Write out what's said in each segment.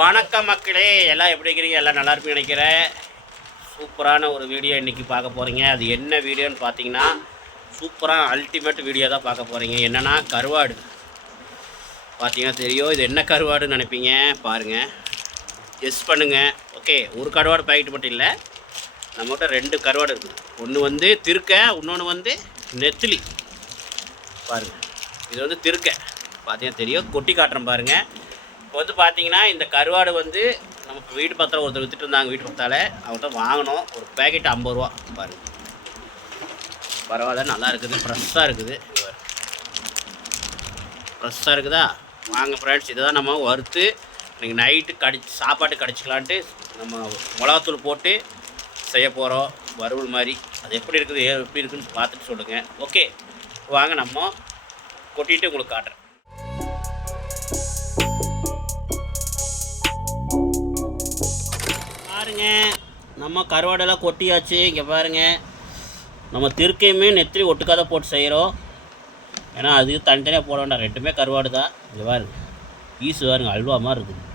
வணக்கம் மக்களே. எல்லாம் எப்படி இருக்கிறீங்க? எல்லாம் நல்லா இருப்பீங்க நினைக்கிறேன். சூப்பரான ஒரு வீடியோ இன்றைக்கி பார்க்க போகிறீங்க அது என்ன வீடியோன்னு பார்த்தீங்கன்னா சூப்பரான அல்டிமேட் வீடியோ தான் பார்க்க போகிறீங்க என்னென்னா கருவாடு. பார்த்தீங்கன்னா தெரியும். இது என்ன கருவாடுன்னு நினைப்பீங்க? பாருங்கள் எஸ் பண்ணுங்கள் ஓகே ஒரு கருவாடு பாக்கெட் மட்டும் இல்லை. நம்மகிட்ட ரெண்டு கருவாடு இருக்குது ஒன்று வந்து திருக்க இன்னொன்று வந்து நெத்திலி. பாருங்கள் இது வந்து திருக்க. பார்த்தீங்கன்னா தெரியும். கொட்டி காட்டுறேன் பாருங்கள் இப்போ வந்து பார்த்தீங்கன்னா இந்த கருவாடு வந்து நமக்கு வீட்டு பத்திரம் ஒருத்தர் விற்றுட்டு இருந்தாங்க வீட்டு பத்தால அவங்கள்ட்ட வாங்கினோம் ஒரு பேக்கெட் ஐம்பது ரூபா. பாருங்கள் பரவாயில்ல நல்லா இருக்குது. ஃப்ரெஷ்ஷாக இருக்குது. ஃப்ரெஷ்ஷாக இருக்குதா? வாங்க ஃப்ரெண்ட்ஸ் இதை தான் நம்ம வறுத்து இன்னைக்கு நைட்டு கடிச்சு சாப்பாட்டு கடிச்சிக்கலான்ட்டு நம்ம மிளகாத்தூள் போட்டு செய்ய போகிறோம் வறுவல் மாதிரி. அது எப்படி இருக்குது எப்படி இருக்குதுன்னு பார்த்துட்டு சொல்லுங்கள் ஓகே வாங்க நம்ம கொட்டிட்டு உங்களுக்கு காட்டுறேன். நம்ம கருவாடெல்லாம் கொட்டியாச்சு இங்கே பாருங்க. நம்ம திருக்கையுமே நெத்திரி ஒட்டுக்காத போட்டு செய்கிறோம் ஏன்னா அது தனித்தனியாக போட வேண்டாம். ரெண்டுமே கருவாடு தான். இங்கே பாருங்க. பீஸ் பாருங்க அல்வா மாதிரி இருக்குது.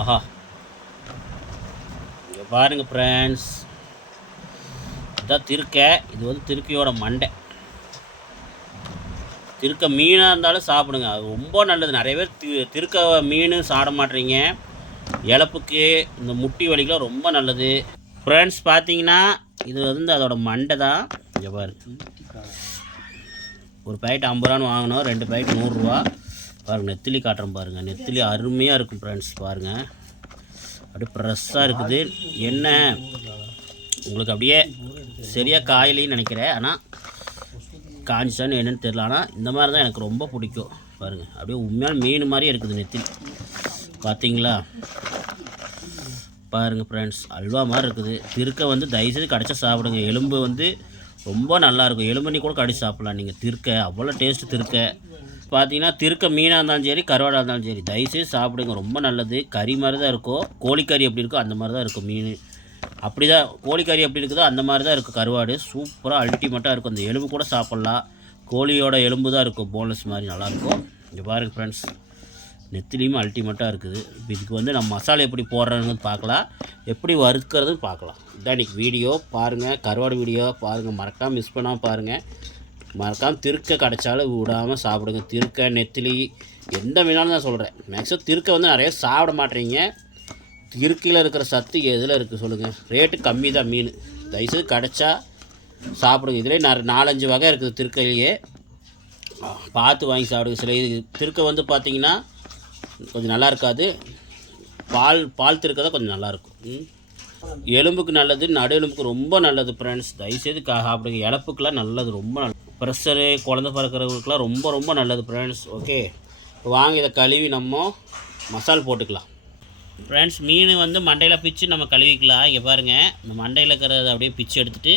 ஆஹா. இங்கே பாருங்க ஃப்ரெண்ட்ஸ் இதுதான் திருக்கை. இது வந்து திருக்கையோட மண்டை. திருக்க மீனாக இருந்தாலும் சாப்பிடுங்க. அது ரொம்ப நல்லது. நிறைய பேர் தி திருக்க மீன் சாப்பிட மாட்டேறீங்க. இழப்புக்கு இந்த முட்டி வலிக்கெலாம் ரொம்ப நல்லது. ஃப்ரெண்ட்ஸ் பார்த்தீங்கன்னா இது வந்து அதோடய மண்டை தான். இங்கே பாரு. ஒரு பேக்கெட் ஐம்பது ரூபான்னு வாங்கினோம் ரெண்டு பேக்கெட் நூறுரூவா. பாருங்கள் நெத்திலி காட்டுறோம் பாருங்கள் நெத்திலி அருமையாக இருக்கும் ஃப்ரெண்ட்ஸ் பாருங்கள் அப்படியே ஃப்ரெஷ்ஷாக இருக்குது. என்ன? உங்களுக்கு அப்படியே சரியாக காயிலையும் நினைக்கிறேன். ஆனால் காஞ்சான்னு என்னன்னு தெரியல. ஆனால் இந்த மாதிரி தான் எனக்கு ரொம்ப பிடிக்கும். பாருங்கள் அப்படியே உண்மையான மீன் மாதிரியே இருக்குது நெத்திலி. பார்த்தீங்களா பாருங்கள் ஃப்ரெண்ட்ஸ் அல்வா மாதிரி இருக்குது. திருக்க வந்து தயவுசெய்து கடிச்சா சாப்பிடுங்க. எலும்பு வந்து ரொம்ப நல்லாயிருக்கும் எலும்பு நீ கூட கடிச்சு சாப்பிட்லாம். நீங்கள் திருக்க அவ்வளோ டேஸ்ட்டு திருக்க. பார்த்தீங்கன்னா திருக்க மீனாக இருந்தாலும் சரி கருவாடாக இருந்தாலும் சரி தயவுசெய்து சாப்பிடுங்க. ரொம்ப நல்லது. கறி மாதிரி தான் இருக்கும். கோழிக்கறி எப்படி இருக்கோ அந்த மாதிரி தான் இருக்கும் மீன். அப்படி தான் கோழிக்கறி எப்படி இருக்குதோ அந்த மாதிரி தான் இருக்கும் கருவாடு. சூப்பராக அல்டிமேட்டாக இருக்கும். அந்த எலும்பு கூட சாப்பிட்லாம். கோழியோட எலும்பு தான் இருக்கும். போனஸ் மாதிரி நல்லாயிருக்கும் இங்கே பாருங்கள் ஃப்ரெண்ட்ஸ் நெத்திலியும் அல்டிமேட்டாக இருக்குது. இதுக்கு வந்து நம்ம மசாலா எப்படி போடுறதுன்னு பார்க்கலாம். எப்படி வறுக்கிறதுன்னு பார்க்கலாம். இதான் இன்றைக்கி வீடியோ பாருங்கள் கருவாடு வீடியோ பாருங்கள் மறக்காமல் மிஸ் பண்ணாமல் பாருங்கள் மறக்காமல் திருக்க கிடைச்சாலும் விடாமல் சாப்பிடுங்க. திருக்க நெத்திலி எந்த மீனாலும் தான் சொல்கிறேன் மேக்ஸிமம் திருக்க வந்து நிறைய சாப்பிட மாட்டேறீங்க திருக்கையில் இருக்கிற சத்து எதில் இருக்குது சொல்லுங்கள் ரேட்டு கம்மி தான் மீன். தயவுசெய்து கிடச்சா சாப்பிடுங்க. இதிலே நான் நாலஞ்சு வகை இருக்குது திருக்கையிலேயே. பார்த்து வாங்கி சாப்பிடுங்க. சில இது திருக்க வந்து பார்த்தீங்கன்னா கொஞ்சம் நல்லா இருக்காது. பால் பால் திருக்கதான் கொஞ்சம் நல்லாயிருக்கும் ம். எலும்புக்கு நல்லது நடு எலும்புக்கு ரொம்ப நல்லது ஃப்ரெண்ட்ஸ் தயவுசெய்து கா சாப்பிடுங்க. இழப்புக்கெலாம் நல்லது ரொம்ப நல்லது ப்ரெஷரு குழந்த பிறக்கிறவங்களுக்குலாம் ரொம்ப ரொம்ப நல்லது ஃப்ரெண்ட்ஸ் ஓகே வாங்க இதை கழுவி நம்ம மசால் போட்டுக்கலாம். ஃப்ரெண்ட்ஸ் மீன் வந்து மண்டையில் பிச்சு நம்ம கழுவிக்கலாம். இங்கே பாருங்கள் இந்த மண்டையில் இருக்கிறத அப்படியே பிச்சு எடுத்துகிட்டு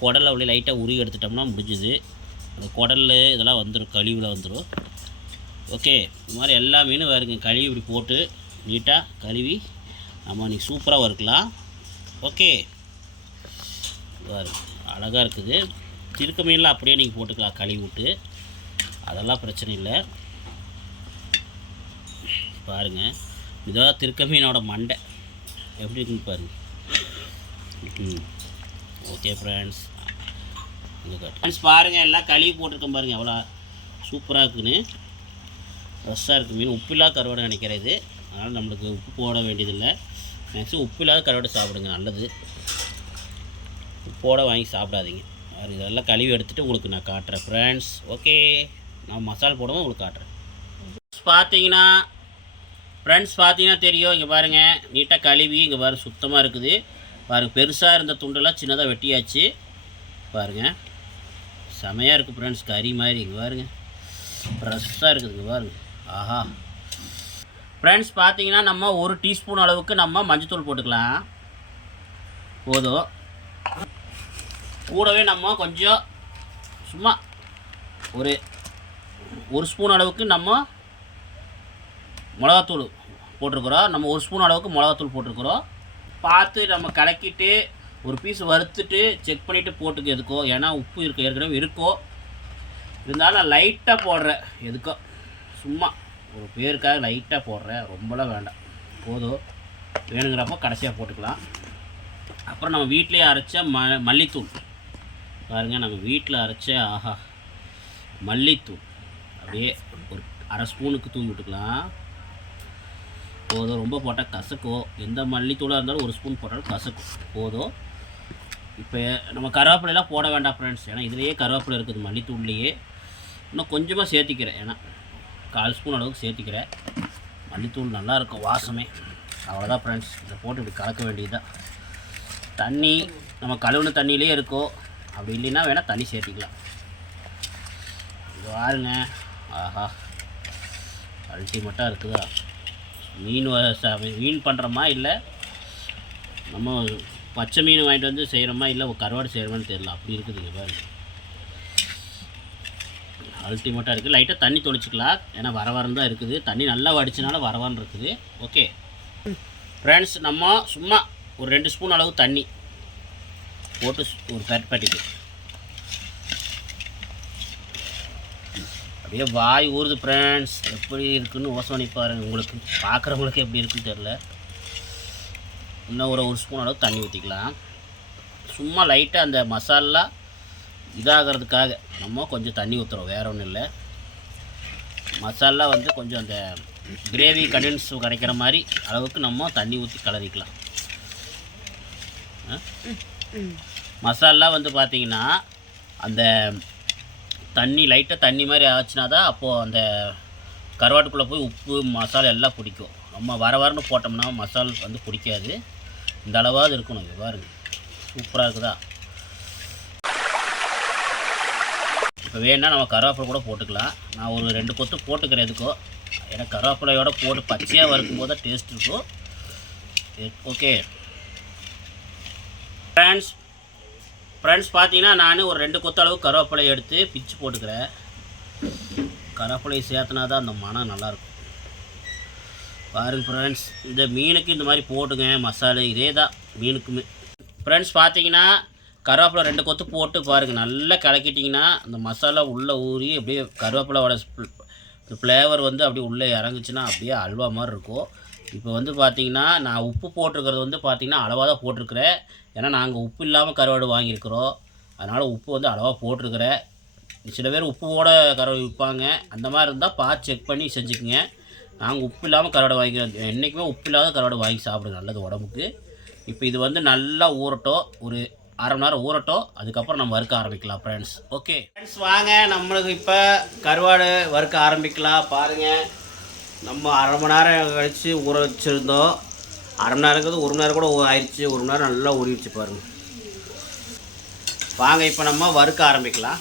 குடலை அப்படியே லைட்டாக உருகி எடுத்துட்டோம்னா முடிஞ்சுது. அந்த குடல் இதெல்லாம் வந்துடும் கழிவில் வந்துடும் ஓகே இந்த மாதிரி எல்லா மீனும் வருங்க கழுவி இப்படி போட்டு நீட்டாக கழுவி நம்ம நீ சூப்பராக வறுக்கலாம். ஓகே. அழகாக இருக்குது. திருக்க மீன்லாம் அப்படியே நீங்கள் போட்டுக்கலாம் கழுவி விட்டு. அதெல்லாம் பிரச்சனை இல்லை. பாருங்கள் இதான் திருக்க மீனோட மண்டை. எப்படி இருக்குன்னு பாருங்க. ம். ஓகே ஃப்ரெண்ட்ஸ் ஃப்ரெண்ட்ஸ் பாருங்கள் எல்லாம் கழுவி போட்டிருக்கேன் பாருங்கள் எவ்வளோ சூப்பராக இருக்குன்னு. ஃப்ரெஷ்ஷாக இருக்குது மீன் உப்பில்லா கருவாடு நினைக்கிறது அதனால் நம்மளுக்கு உப்பு போட வேண்டியதில்லை. மேக்ஸிமம் உப்பு இல்லாத கருவாடு சாப்பிடுங்க நல்லது. உப்போட வாங்கி சாப்பிடாதீங்க. அது இதெல்லாம் கழுவி எடுத்துகிட்டு உங்களுக்கு நான் காட்டுறேன் ஃப்ரெண்ட்ஸ் ஓகே நான் மசாலா போடுவோம் உங்களுக்கு காட்டுறேன். பார்த்தீங்கன்னா ஃப்ரெண்ட்ஸ் பார்த்தீங்கன்னா தெரியும். இங்கே பாருங்கள் நீட்டாக கழுவி இங்கே பாரு சுத்தமாக இருக்குது. பாருங்கள் பெருசாக இருந்த துண்டெல்லாம் சின்னதாக வெட்டியாச்சு. பாருங்கள் செமையாக இருக்குது ஃப்ரெண்ட்ஸ் கறி மாதிரி இங்கே பாருங்கள் ஃப்ரெஷ்ஷாக இருக்குது இங்கே பாருங்கள் ஆஹா. ஃப்ரெண்ட்ஸ் பார்த்தீங்கன்னா நம்ம ஒரு டீஸ்பூன் அளவுக்கு நம்ம மஞ்சத்தூள் போட்டுக்கலாம். போதும். கூடவே நம்ம கொஞ்சம் சும்மா ஒரு ஒரு ஸ்பூன் அளவுக்கு நம்ம மிளகாத்தூள் போட்டிருக்கிறோம். நம்ம ஒரு ஸ்பூன் அளவுக்கு மிளகாத்தூள் போட்டிருக்கிறோம். பார்த்து நம்ம கலக்கிட்டு ஒரு பீஸ் வறுத்துட்டு செக் பண்ணிவிட்டு போட்டுக்க எதுக்கோ. ஏன்னா உப்பு இருக்க ஏற்கனவே இருக்கோ. இருந்தாலும் நான் லைட்டாக போடுறேன். எதுக்கோ. சும்மா ஒரு பேருக்காக லைட்டாக போடுறேன். ரொம்பலாம் வேண்டாம். போதும். வேணுங்கிறப்போ கடைசியாக போட்டுக்கலாம். அப்புறம் நம்ம வீட்டிலே அரைச்ச ம மல்லித்தூள். பாருங்கள் நம்ம வீட்டில் அரைச்ச ஆஹா மல்லித்தூள். அப்படியே ஒரு அரை ஸ்பூனுக்கு தூவி விட்டுக்கலாம். போதும். ரொம்ப போட்டால் கசக்கும். எந்த மல்லித்தூளாக இருந்தாலும் ஒரு ஸ்பூன் போட்டாலும் கசக்கும். போதும். இப்போ நம்ம கருவேப்பிலையெல்லாம் போட வேண்டாம் ஃப்ரெண்ட்ஸ் ஏன்னா இதுலேயே கருவேப்பிலை இருக்குது மல்லித்தூள்லேயே. இன்னும் கொஞ்சமாக சேர்த்திக்கிறேன். ஏன்னா கால் ஸ்பூன் அளவுக்கு சேர்த்திக்கிறேன். மல்லித்தூள் நல்லாயிருக்கும் வாசமே. அவ்வளோதான் ஃப்ரெண்ட்ஸ் இதை போட்டு இப்படி கலக்க வேண்டியதுதான். தண்ணி நம்ம கழுவுன தண்ணியிலே இருக்கோ அப்படி இல்லைன்னா வேணால் தண்ணி சேர்த்திக்கலாம். இது பாருங்க. ஆஹா. அல்டிமேட்டாக இருக்குதா மீன் வ- ச- மீன் பண்ணுறோமா இல்லை. நம்ம பச்சை மீன் வாங்கிட்டு வந்து செய்கிறோமா இல்லை. கருவாடு செய்கிறோமான்னு தெரியல. அப்படி இருக்குதுங்க பாருங்கள் அல்டிமேட்டாக இருக்குது. லைட்டாக தண்ணி தொளிச்சிக்கலாம். ஏன்னா வர வரன்னு தான் இருக்குது. தண்ணி நல்லா வடிச்சனால வரவான்னு இருக்குது. ஓகே ஃப்ரெண்ட்ஸ் நம்ம சும்மா ஒரு ரெண்டு ஸ்பூன் அளவு தண்ணி போட்டு ஒரு பேட் அப்படியே வாய் ஊறுது ஃப்ரெண்ட்ஸ் எப்படி இருக்குன்னு யோசனை பாருங்கள் உங்களுக்கு பார்க்குறவங்களுக்கு எப்படி இருக்குன்னு தெரில இன்னும் ஒரு ஒரு ஸ்பூன் அளவு தண்ணி ஊற்றிக்கலாம் சும்மா லைட்டாக அந்த மசாலா இதாகிறதுக்காக நம்ம கொஞ்சம் தண்ணி ஊற்றுறோம் வேற ஒன்றும் இல்லை. மசாலா வந்து கொஞ்சம் அந்த கிரேவி கண்டென்ஸ் கிடைக்கிற மாதிரி அளவுக்கு நம்ம தண்ணி ஊற்றி கலரிக்கலாம். மசாலா வந்து பார்த்திங்கன்னா அந்த தண்ணி லைட்டாக தண்ணி மாதிரி ஆச்சுனா தான் அப்போது அந்த கருவாட்டுக்குள்ளே போய் உப்பு மசாலா எல்லாம் பிடிக்கும். நம்ம வர வரன்னு போட்டோம்னா மசால் வந்து பிடிக்காது. இந்த அளவாவது இருக்கணும் இங்கே பாருங்க. சூப்பராக இருக்குதா? இப்போ வேணால் நம்ம கருவேப்பிலை கூட போட்டுக்கலாம். நான் ஒரு ரெண்டு கொத்து போட்டுக்கிறேன் எதுக்கோ. ஏன்னா கருவேப்பிலையோட போட்டு பச்சையாக வறுக்கும் போது தான் டேஸ்ட் இருக்கும். ஓகே ஃப்ரெண்ட்ஸ் ஃப்ரெண்ட்ஸ் பார்த்தீங்கன்னா நான் ஒரு ரெண்டு கொத்து அளவு கருவேப்பிலை எடுத்து பிச்சு போட்டுக்கிறேன். கருவேப்பிலை சேர்த்துனா தான் அந்த மனம் நல்லாயிருக்கும். பாருங்க ஃப்ரெண்ட்ஸ் இந்த மீனுக்கு இந்த மாதிரி போட்டுங்க மசாலா இதே தான் மீனுக்குமே. ஃப்ரெண்ட்ஸ் பார்த்தீங்கன்னா கருவேப்பிலை ரெண்டு கொத்து போட்டு பாருங்கள் நல்லா கலக்கிட்டிங்கன்னா அந்த மசாலா உள்ளே ஊறி அப்படியே கருவேப்பிலோட ஃப்ளேவர் வந்து அப்படியே உள்ளே இறங்குச்சுன்னா அப்படியே அல்வா மாதிரி இருக்கும். இப்போ வந்து பார்த்தீங்கன்னா நான் உப்பு போட்டிருக்கிறது வந்து பார்த்திங்கன்னா அளவாக தான் போட்டிருக்கிறேன். ஏன்னா நாங்கள் உப்பு இல்லாமல் கருவாடு வாங்கியிருக்கிறோம். அதனால் உப்பு வந்து அளவாக போட்டிருக்கிறேன். சில பேர் உப்போட கருவாடு விற்பாங்க. அந்த மாதிரி இருந்தால் பார்த்து செக் பண்ணி செஞ்சுக்குங்க. நாங்கள் உப்பு இல்லாமல் கருவாடு வாங்கிக்கிறோம். என்றைக்குமே உப்பு இல்லாத கருவாடு வாங்கி சாப்பிடுங்க நல்லது உடம்புக்கு. இப்போ இது வந்து நல்லா ஊறட்டும். ஒரு அரை மணி நேரம் ஊறட்டும். அதுக்கப்புறம் நம்ம வறுக்க ஆரம்பிக்கலாம் ஃப்ரெண்ட்ஸ் ஓகே ஃப்ரெண்ட்ஸ் வாங்க. நம்மளுக்கு இப்போ கருவாடு வறுக்க ஆரம்பிக்கலாம். பாருங்கள் நம்ம அரை மணி நேரம் கழித்து ஊற வச்சுருந்தோம். அரை மணி நேரம் ஒரு மணி நேரம் கூட ஆயிடுச்சு ஒரு மணி நேரம் நல்லா ஊறிடுச்சு பாருங்கள் வாங்க இப்போ நம்ம வறுக்க ஆரம்பிக்கலாம்.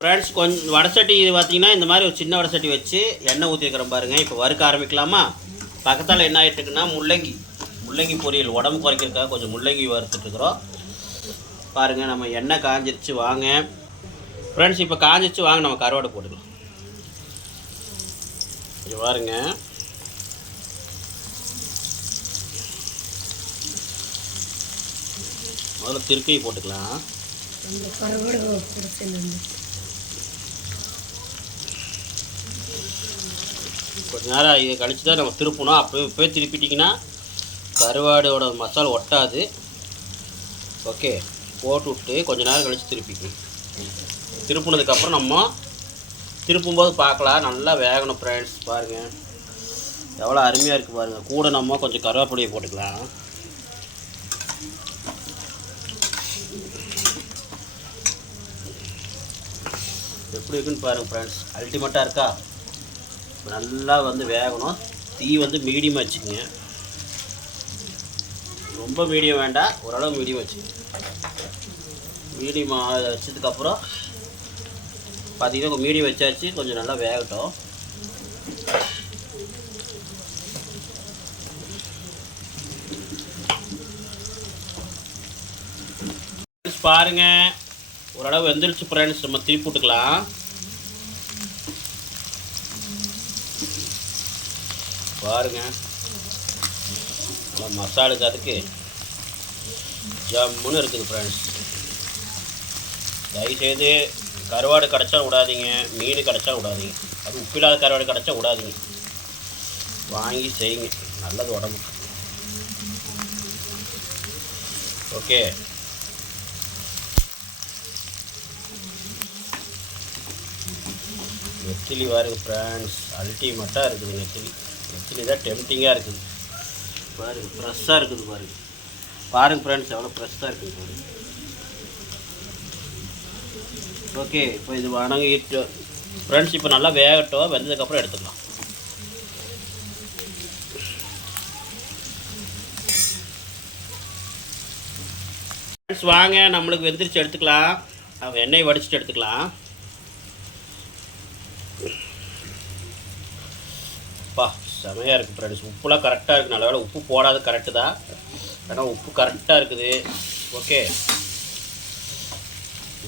ஃப்ரெண்ட்ஸ் கொஞ்சம் வடசட்டி இது பார்த்தீங்கன்னா இந்த மாதிரி ஒரு சின்ன வடசட்டி வச்சு எண்ணெய் ஊற்றிருக்கிறோம் பாருங்கள் இப்போ வறுக்க ஆரம்பிக்கலாமா? பக்கத்தால் என்ன ஆகிட்டுருக்குன்னா முள்ளங்கி. முள்ளங்கி பொரியல். உடம்பு குறைக்கிறதுக்காக கொஞ்சம் முள்ளங்கி வறுத்துட்ருக்குறோம் பாருங்கள் நம்ம எண்ணெய் காஞ்சிருச்சு வாங்க. ஃப்ரெண்ட்ஸ் இப்போ காஞ்சிருச்சு வாங்க நம்ம கருவாடை போட்டுக்கலாம். இது பாருங்க. முதல்ல திருக்கை போட்டுக்கலாம். கொஞ்ச நேரம் இதை கழிச்சு தான் நம்ம திருப்பணும். அப்போ போய் திருப்பிட்டிங்கன்னா கருவாடோட மசாலா ஒட்டாது. ஓகே போட்டு விட்டு கொஞ்ச நேரம் கழித்து திருப்பிக்கணும் திருப்பினதுக்கப்புறம் நம்ம திருப்பும்போது பார்க்கலாம். நல்லா வேகணும் ஃப்ரெண்ட்ஸ் பாருங்கள் எவ்வளோ அருமையாக இருக்குது பாருங்கள் கூட நம்ம கொஞ்சம் கருவேப்பிலையை போட்டுக்கலாம். எப்படி இருக்குன்னு பாருங்கள் ஃப்ரெண்ட்ஸ் அல்டிமேட்டாக இருக்கா? நல்லா வந்து வேகணும். தீ வந்து மீடியமாக வச்சுக்கோங்க. ரொம்ப மீடியம் வேண்டாம். ஓரளவு மீடியம் வச்சுக்கோங்க. மீடியம் வச்சதுக்கப்புறம் பார்த்தீங்கன்னா மீடியம் வச்சாச்சு கொஞ்சம் நல்லா வேகட்டும். Friends, பாருங்க. ஓரளவு வெந்துருச்சு ஃப்ரெண்ட்ஸ் நம்ம திருப்பி விட்டுக்கலாம் பாருங்க. நல்லா மசாலுக்கு அதுக்கு ஜம்முன்னு இருக்குது ஃப்ரெண்ட்ஸ் தயவுசெய்து கருவாடு கிடச்சா விடாதீங்க மீன் கிடச்சா விடாதீங்க. அது உப்பில்லாத கருவாடு கிடச்சா விடாதீங்க. வாங்கி செய்யுங்க. நல்லது உடம்புக்கு. ஓகே. நெத்திலி பாருங்க ஃப்ரெண்ட்ஸ் அல்டிமேட்டாக இருக்குது நெத்திலி. நெத்திலி தான் டெம்டிங்காக இருக்குது. பாருங்கள் ஃப்ரெஷ்ஷாக இருக்குது பாருங்க. பாருங்கள் ஃப்ரெண்ட்ஸ் எவ்வளோ ஃப்ரெஷ்ஷாக இருக்குது பாருங்கள் ஓகே இப்போ இது வணங்கிட்டு. ஃப்ரெண்ட்ஸ் இப்போ நல்லா வேகட்டும். வெந்ததுக்கப்புறம் எடுத்துக்கலாம். ஃப்ரெண்ட்ஸ் வாங்க. நம்மளுக்கு வெந்திரிச்சு எடுத்துக்கலாம். அவன் எண்ணெய் வடிச்சிட்டு எடுத்துக்கலாம். அப்பா செமையாக இருக்குது ஃப்ரெண்ட்ஸ் உப்புலாம் கரெக்டாக இருக்குது நல்ல வேலை உப்பு போடாது கரெக்டு தான். ஏன்னா உப்பு கரெக்டாக இருக்குது. ஓகே.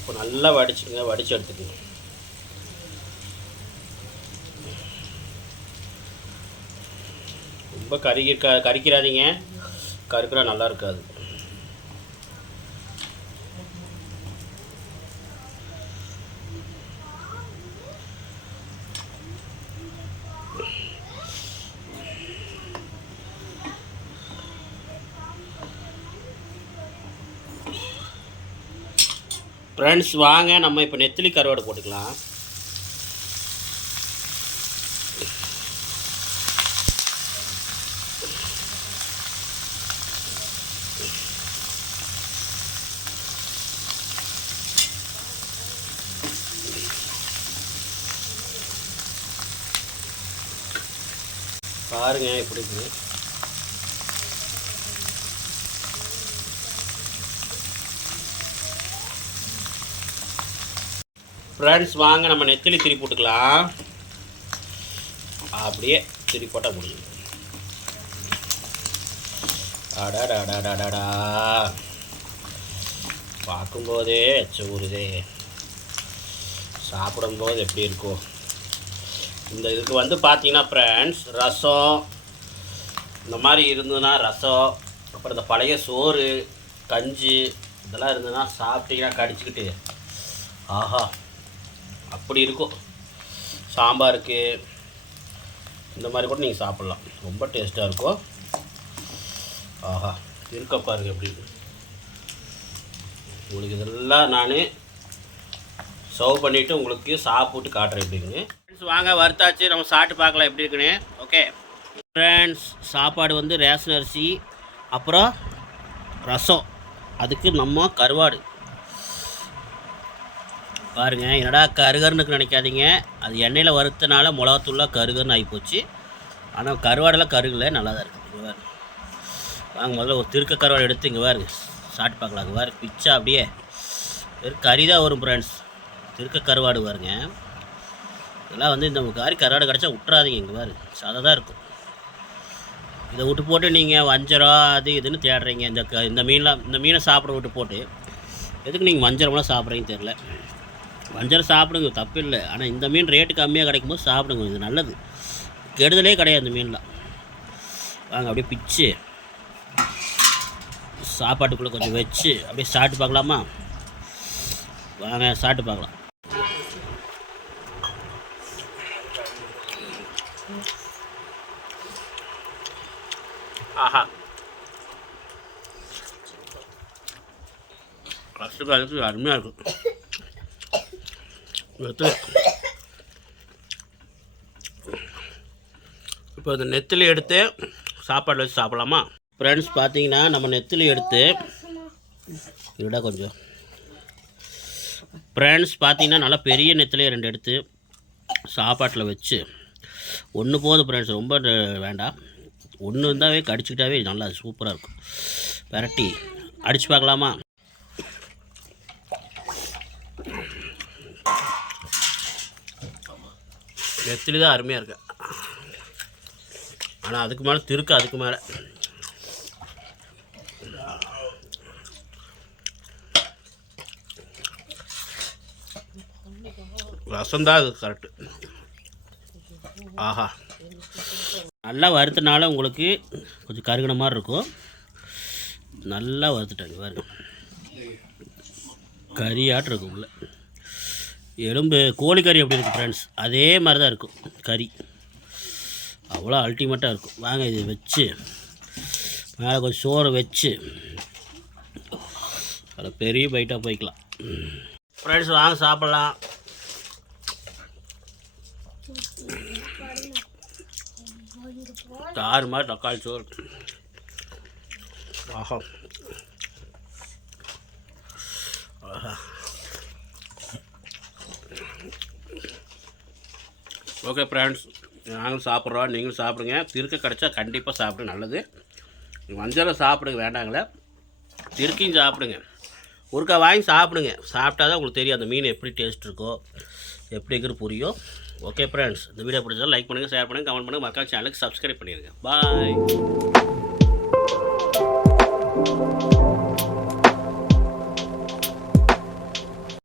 இப்போ நல்லா வடிச்சுடுங்க வடித்து எடுத்துக்கோங்க. ரொம்ப கருகி க கறிக்கிறாதீங்க கருக்கிறா நல்லா இருக்காது. ஃப்ரெண்ட்ஸ் வாங்க நம்ம இப்போ நெத்திலி கருவாடு போட்டுக்கலாம். பாருங்க எப்படி இருக்குது ஃப்ரெண்ட்ஸ் வாங்க நம்ம நெத்திலி திரி போட்டுக்கலாம். அப்படியே திரி போட்டால் முடியும் அடாடாடாடாடா பார்க்கும்போதே எச்ச ஊறுதே சாப்பிடும்போது எப்படி இருக்கும் இந்த இதுக்கு வந்து பார்த்தீங்கன்னா ஃப்ரெண்ட்ஸ் ரசம். இந்த மாதிரி இருந்ததுன்னா ரசம் அப்புறம் இந்த பழைய சோறு கஞ்சி இதெல்லாம் இருந்ததுன்னா சாப்பிட்டீங்கன்னா கடிச்சிக்கிட்டு. ஆஹா. அப்படி இருக்கும். சாம்பாருக்கு இந்த மாதிரி கூட நீங்கள் சாப்பிட்லாம். ரொம்ப டேஸ்ட்டாக இருக்கும். ஆஹா இருக்க பாருங்க எப்படி. உங்களுக்கு இதெல்லாம் நான் சர்வ் பண்ணிவிட்டு உங்களுக்கு சாப்பிட்டு காட்டுறேன் எப்படிங்க ஃப்ரெண்ட்ஸ் வாங்க வறுத்தாச்சு. நம்ம சாப்பிட்டு பார்க்கலாம் எப்படி இருக்குன்னு. ஓகே ஃப்ரெண்ட்ஸ் சாப்பாடு வந்து ரேஷன் அரிசி அப்புறம் ரசம். அதுக்கு நம்ம கருவாடு. பாருங்க என்னடா கருகருன்னு நினைக்காதீங்க. அது எண்ணெயில் வறுத்தனால மிளகாத்தூள்லாம் கருகருன்னு ஆகிப்போச்சு ஆனால் கருவாடெல்லாம் கருகில் நல்லா தான் இருக்குது இங்கே பாருங்க. வாங்க முதல்ல ஒரு திருக்க கருவாடு எடுத்து இங்கே பாருங்க. சாப்பிட்டு பார்க்கலாம் அங்கே பாருங்க. பிச்சா அப்படியே. வெறும் கறி தான் வரும் ஃப்ரெண்ட்ஸ் திருக்க கருவாடு பாருங்க. இதெல்லாம் வந்து இந்த கறி கருவாடு கிடச்சா விட்றாதீங்க இங்கே பாருங்க. சாதா தான் இருக்கும். இதை விட்டு போட்டு நீங்கள் வஞ்சரம் அது இதுன்னு தேடுறீங்க. இந்த க இந்த மீன்லாம் இந்த மீனை சாப்பிட விட்டு போட்டு. எதுக்கு நீங்கள் வஞ்சரம்லாம் சாப்பிட்றீங்கன்னு தெரில வஞ்சரம் சாப்பிடுங்க தப்பு இல்லை ஆனால் இந்த மீன் ரேட்டு கம்மியாக கிடைக்கும் போது சாப்பிடுங்க இது நல்லது. கெடுதலே கிடையாது இந்த மீன்லாம். வாங்க அப்படியே பிச்சு. சாப்பாட்டுக்குள்ளே கொஞ்சம் வச்சு அப்படியே சாப்பிட்டு பார்க்கலாமா? வாங்க சாப்பிட்டு பார்க்கலாம். ஆஹா. கஷ்டக்காலத்துக்கு அருமையாக இருக்கும். எடுத்து. இப்போ இந்த நெத்திலி எடுத்து சாப்பாடு வச்சு சாப்பிடலாமா? ஃப்ரெண்ட்ஸ் பார்த்தீங்கன்னா நம்ம நெத்திலி எடுத்து விட கொஞ்சம். ஃப்ரெண்ட்ஸ் பார்த்தீங்கன்னா நல்லா பெரிய நெத்திலியை ரெண்டு எடுத்து சாப்பாட்டில் வச்சு. ஒன்று போதும் ஃப்ரெண்ட்ஸ் ரொம்ப வேண்டாம். ஒன்று இருந்தாவே கடிச்சிக்கிட்டாவே நல்லா சூப்பராக இருக்கும். விரட்டி அடித்து பார்க்கலாமா? நெத்திலி தான் அருமையாக இருக்கு. ஆனால் அதுக்கு மேலே திருக்கு அதுக்கு மேலே. ரசம்தான் அது கரெக்டு ஆஹா. நல்லா வறுத்தனால உங்களுக்கு கொஞ்சம் கருகின மாதிரி இருக்கும். நல்லா வறுத்துட்டாங்க பாருங்க. கறியாட்டு இருக்கும் உள்ள. எலும்பு கோழிக்கறி எப்படி இருக்குது ஃப்ரெண்ட்ஸ் அதே மாதிரி தான் இருக்கும். கறி. அவ்வளோ அல்டிமேட்டாக இருக்கும். வாங்க இது வச்சு மேலே கொஞ்சம் சோறு வச்சு அதில் பெரிய பைட்டாக போய்க்கலாம். ஃப்ரெண்ட்ஸ் வாங்க சாப்பிட்லாம். ஆறு மாதிரி தக்காளி சோறு. ஆஹா. ஆஹா. ஓகே ஃப்ரெண்ட்ஸ் நாங்களும் சாப்பிட்றோம். நீங்களும் சாப்பிடுங்க. திருக்க கிடச்சா கண்டிப்பாக சாப்பிடுங்க நல்லது. மஞ்சளை சாப்பிடுங்க. வேண்டாங்களே. திருக்கியும் சாப்பிடுங்க. ஒருக்கா வாங்கி சாப்பிடுங்க. சாப்பிட்டா தான் உங்களுக்கு தெரியும் அந்த மீன் எப்படி டேஸ்ட் இருக்கோ எப்படி இருக்கிறது புரியும். ஓகே ஃப்ரெண்ட்ஸ் இந்த வீடியோ பிடிச்சா லைக் பண்ணுங்கள் ஷேர் பண்ணுங்கள் கமெண்ட் பண்ணுங்கள் மக்கள் சேனலுக்கு சப்ஸ்கிரைப் பண்ணிடுங்க பாய்